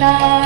love.